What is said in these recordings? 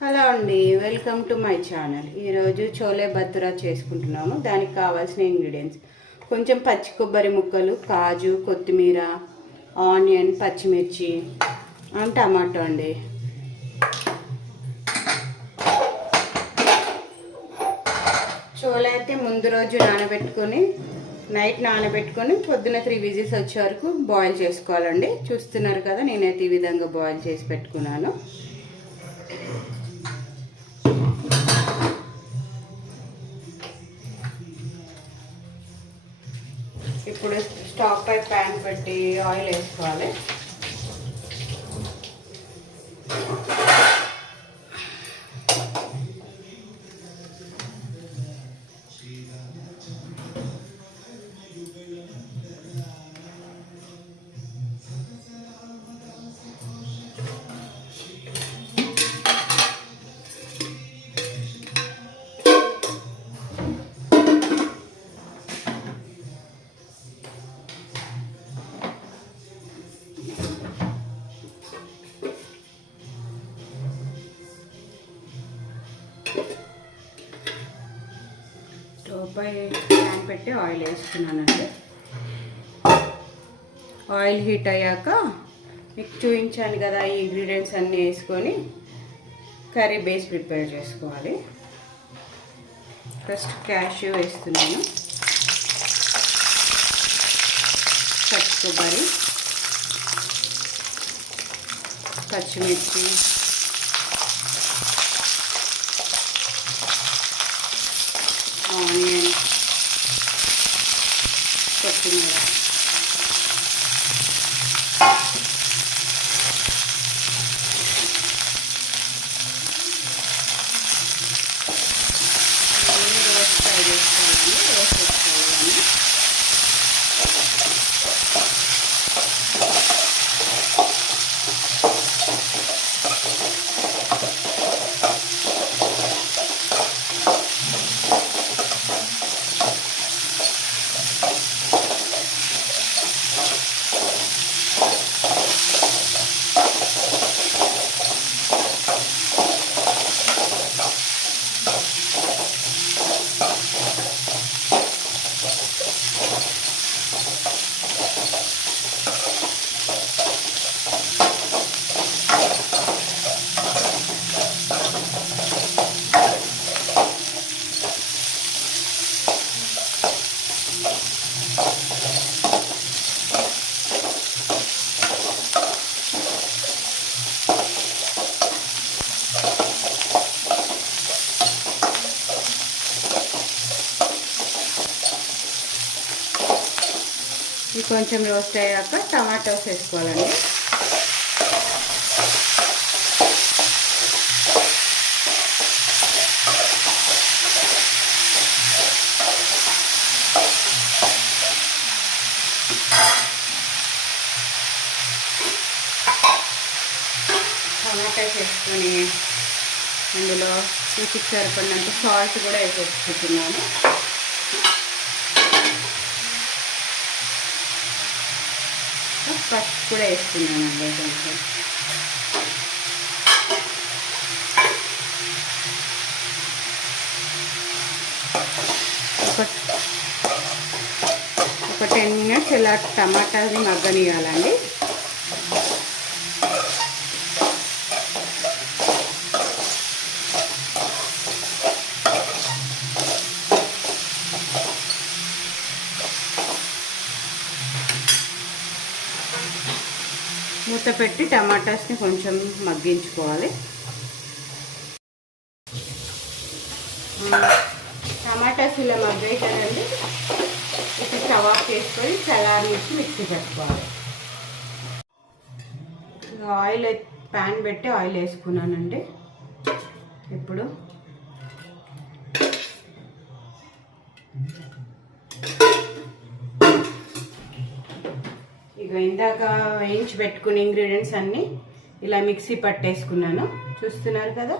Hello అండి, welcome to my channel. ఈరోజు చోలే భతురా చేసుకుంటున్నాము. దానికి కావాల్సిన ఇంగ్రీడియంట్స్ కొంచెం పచ్చి కొబ్బరి ముక్కలు, కాజు, కొత్తిమీర, ఆనియన్, పచ్చిమిర్చి అండ్ టమాటో అండి. చోలే అయితే ముందు రోజు నానబెట్టుకొని నైట్ నానబెట్టుకొని పొద్దున 3 విజిల్స్ వచ్చే వరకు బాయిల్ చేసుకోవాలండి. చూస్తున్నారు కదా, నేనైతే ఈ విధంగా బాయిల్ చేసి పెట్టుకున్నాను. ఇప్పుడు స్టవ్ పై ప్యాన్ పెట్టి ఆయిల్ వేసుకోవాలి. పై ప్యాన్ పెట్టి ఆయిల్ వేసుకున్నానండి. ఆయిల్ హీట్ అయ్యాక మీకు చూపించాను కదా, ఈ ఇంగ్రీడియంట్స్ అన్నీ వేసుకొని కర్రీ బేస్ ప్రిపేర్ చేసుకోవాలి. ఫస్ట్ క్యాష్యూ వేస్తున్నాను, పచ్చి కొబ్బరి, పచ్చిమిర్చి, ఆనియన్, కొత్తిమీర, రోస్ట్ ఫ్రై చేసుకోవాలండి. రోస్ట్ చేసుకోవాలి. ఇది కొంచెం రోస్ట్ అయ్యాక టమాటోస్ వేసుకోవాలండి. టమాటాస్ వేసుకొని అందులో రుచికి సరిపడినంత సాల్ట్ కూడా వేసేసుకుంటున్నాను. పసుపు కూడా వేస్తున్నానండి. కొంచెం ఒక 10 మినిట్స్ ఇలా టమాటాని మగ్గనియాలండి. మూత పెట్టి టమాటాస్ని కొంచెం మగ్గించుకోవాలి. టమాటాస్ ఇలా మగ్గాయి కదండి, ఇప్పుడు స్టవ్ ఆఫ్ చేసుకొని చల్లారించి మిక్సీ పెట్టుకోవాలి. ఆయిల్ ప్యాన్ పెట్టి ఆయిల్ వేసుకున్నానండి. ఇప్పుడు ఇక ఇందాక వేయించి పెట్టుకున్న ఇంగ్రీడియంట్స్ అన్నీ ఇలా మిక్సీ పట్టేసుకున్నాను. చూస్తున్నారు కదా,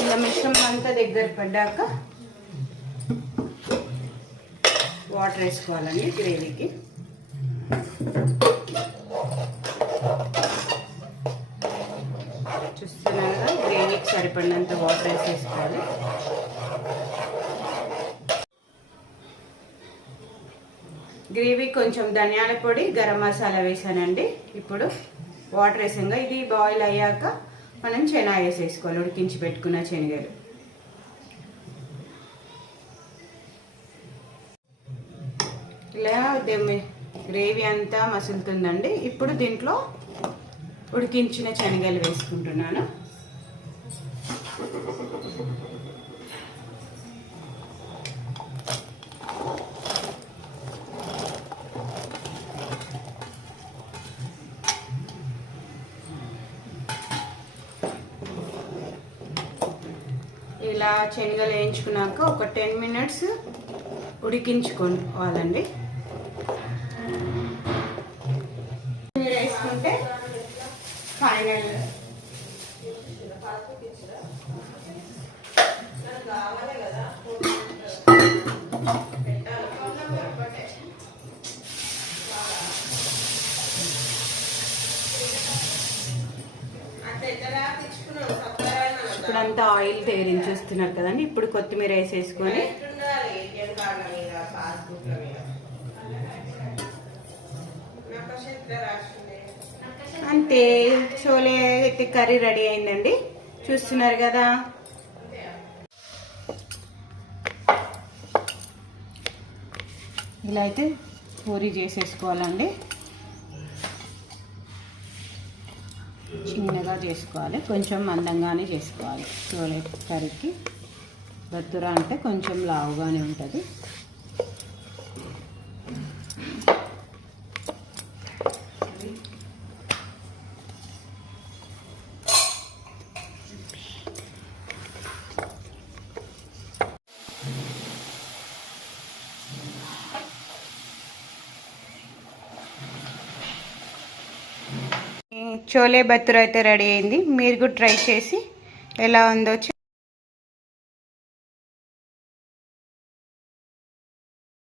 ఇలా మిశ్రమం అంతా దగ్గర పడ్డాక వాటర్ వేసుకోవాలండి గ్రేవీకి. సరిపడినంత వాటర్ వేసేసుకోవాలి. గ్రేవీ కొంచెం ధనియాల పొడి, గరం మసాలా వేసానండి. ఇప్పుడు వాటర్ వేసాక ఇది బాయిల్ అయ్యాక మనం శనగ వేసేసుకోవాలి, ఉడికించి పెట్టుకున్న శనగలు. ఇలా గ్రేవీ అంతా మసులుతుందండి. ఇప్పుడు దీంట్లో ఉడికించిన శనగలు వేసుకుంటున్నాను. ఇలా శనగలు వేయించుకున్నాక ఒక 10 మినిట్స్ ఉడికించుకోవాలండి. మీరు వేసుకుంటే ఫైనల్ ఇప్పుడంతా ఆయిల్ తేలించేస్తున్నారు కదండి. ఇప్పుడు కొత్తిమీర వేసేసుకొని అంతే, చోలే కర్రీ రెడీ అయిందండి. చూస్తున్నారు కదా. ఇలా అయితే పూరి చేసేసుకోవాలండి. చిన్నగా చేసుకోవాలి, కొంచెం మందంగానే చేసుకోవాలి. చోలే కర్రీకి బతురా అంటే కొంచెం లావుగానే ఉంటుంది. చోలే బతురా అయితే రెడీ అయింది. మీరు కూడా ట్రై చేసి ఎలా ఉందో